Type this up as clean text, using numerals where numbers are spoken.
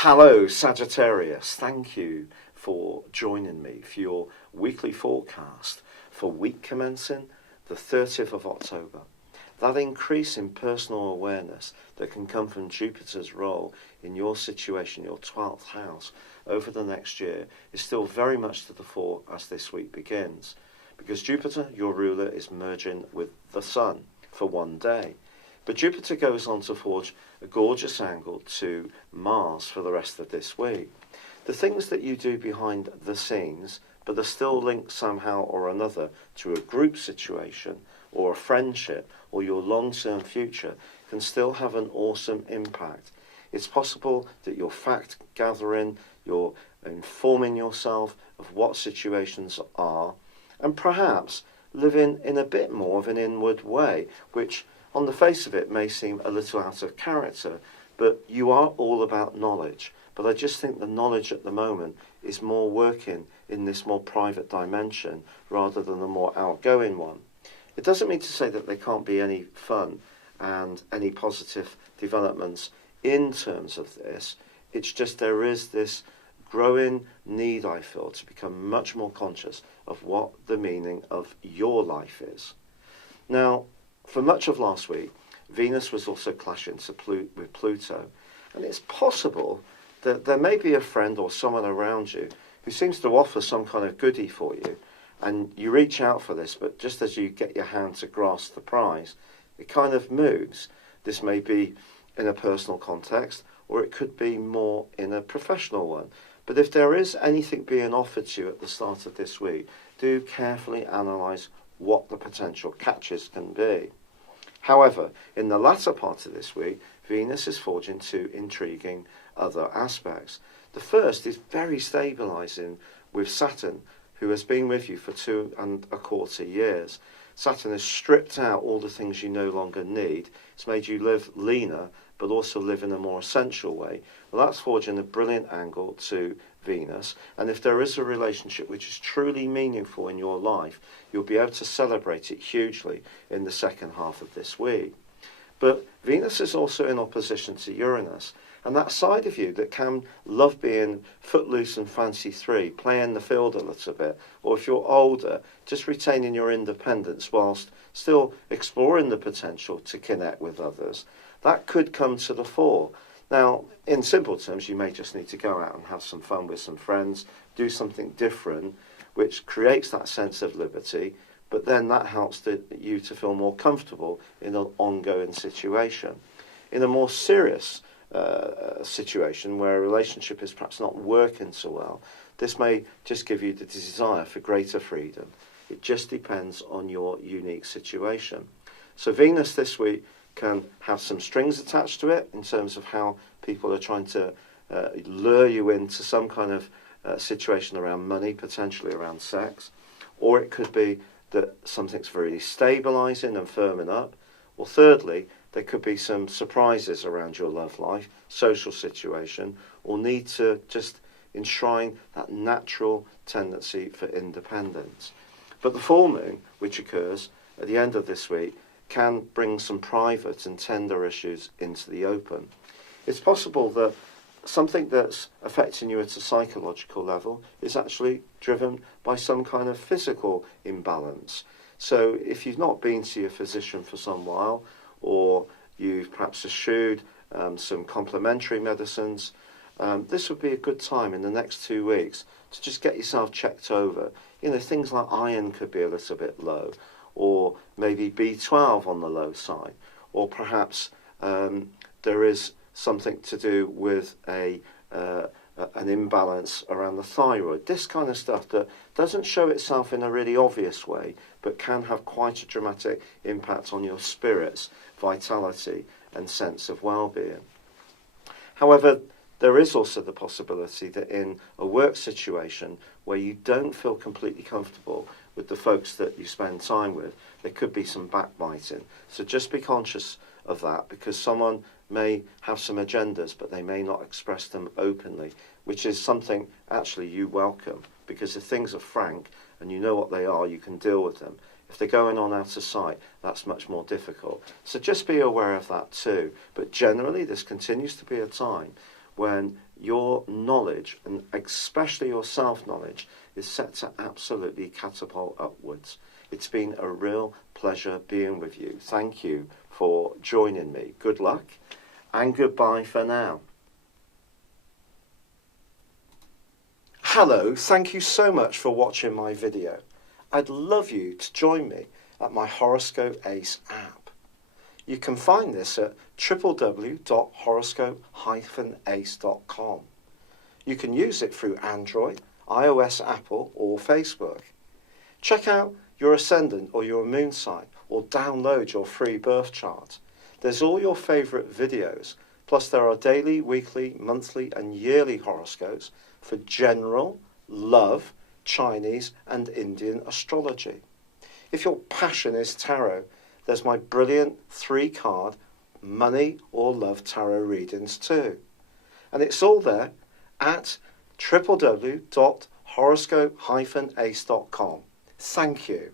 Hello, Sagittarius. Thank you for joining me for your weekly forecast for week commencing the 30th of October. That increase in personal awareness that can come from Jupiter's role in your situation, your 12th house, over the next year is still very much to the fore as this week begins. Because Jupiter, your ruler, is merging with the Sun for one day. But Jupiter goes on to forge a gorgeous angle to Mars for the rest of this week. The things that you do behind the scenes, but are still linked somehow or another to a group situation or a friendship or your long-term future, can still have an awesome impact. It's possible that you're fact gathering, you're informing yourself of what situations are, and perhaps living in a bit more of an inward way, which on the face of it may seem a little out of character, but you are all about knowledge. But I just think the knowledge at the moment is more working in this more private dimension rather than the more outgoing one. It doesn't mean to say that there can't be any fun and any positive developments in terms of this. It's just there is this growing need, I feel, to become much more conscious of what the meaning of your life is. Now, for much of last week, Venus was also clashing with Pluto, and it's possible that there may be a friend or someone around you who seems to offer some kind of goodie for you, and you reach out for this, but just as you get your hand to grasp the prize, it kind of moves. This may be in a personal context, or it could be more in a professional one. But if there is anything being offered to you at the start of this week, do carefully analyse what the potential catches can be. However, in the latter part of this week, Venus is forging two intriguing other aspects. The first is very stabilising with Saturn, who has been with you for 2.25 years. Saturn has stripped out all the things you no longer need. It's made you live leaner, but also live in a more essential way. Well, that's forging a brilliant angle to Venus, and if there is a relationship which is truly meaningful in your life, you'll be able to celebrate it hugely in the second half of this week. But Venus is also in opposition to Uranus, and that side of you that can love being footloose and fancy-free, playing the field a little bit, or if you're older, just retaining your independence whilst still exploring the potential to connect with others, that could come to the fore. Now, in simple terms, you may just need to go out and have some fun with some friends, do something different, which creates that sense of liberty, but then that helps you to feel more comfortable in an ongoing situation. In a more serious situation where a relationship is perhaps not working so well, this may just give you the desire for greater freedom. It just depends on your unique situation. So Venus this week can have some strings attached to it in terms of how people are trying to lure you into some kind of situation around money, potentially around sex, or it could be that something's really stabilising and firming up, or thirdly, there could be some surprises around your love life, social situation, or need to just enshrine that natural tendency for independence. But the full moon, which occurs at the end of this week, can bring some private and tender issues into the open. It's possible that something that's affecting you at a psychological level is actually driven by some kind of physical imbalance. So if you've not been to your physician for some while, or you've perhaps eschewed some complementary medicines, this would be a good time in the next 2 weeks to just get yourself checked over. You know, things like iron could be a little bit low, or maybe B12 on the low side, or perhaps there is something to do with an imbalance around the thyroid. This kind of stuff that doesn't show itself in a really obvious way, but can have quite a dramatic impact on your spirits, vitality, and sense of well-being. However, there is also the possibility that in a work situation where you don't feel completely comfortable with the folks that you spend time with, there could be some backbiting. So just be conscious of that, because someone may have some agendas, but they may not express them openly, which is something actually you welcome, because if things are frank and you know what they are, you can deal with them. If they're going on out of sight, that's much more difficult. So just be aware of that too. But generally, this continues to be a time when your knowledge, and especially your self-knowledge, is set to absolutely catapult upwards. It's been a real pleasure being with you. Thank you for joining me. Good luck and goodbye for now. Hello, thank you so much for watching my video. I'd love you to join me at my Horoscope Ace app. You can find this at www.horoscope-ace.com. You can use it through Android, iOS, Apple or Facebook. Check out your ascendant or your moon sign or download your free birth chart. There's all your favourite videos, plus there are daily, weekly, monthly and yearly horoscopes for general, love, Chinese and Indian astrology. If your passion is tarot, there's my brilliant 3-card money or love tarot readings too. And it's all there at www.horoscope-ace.com. Thank you.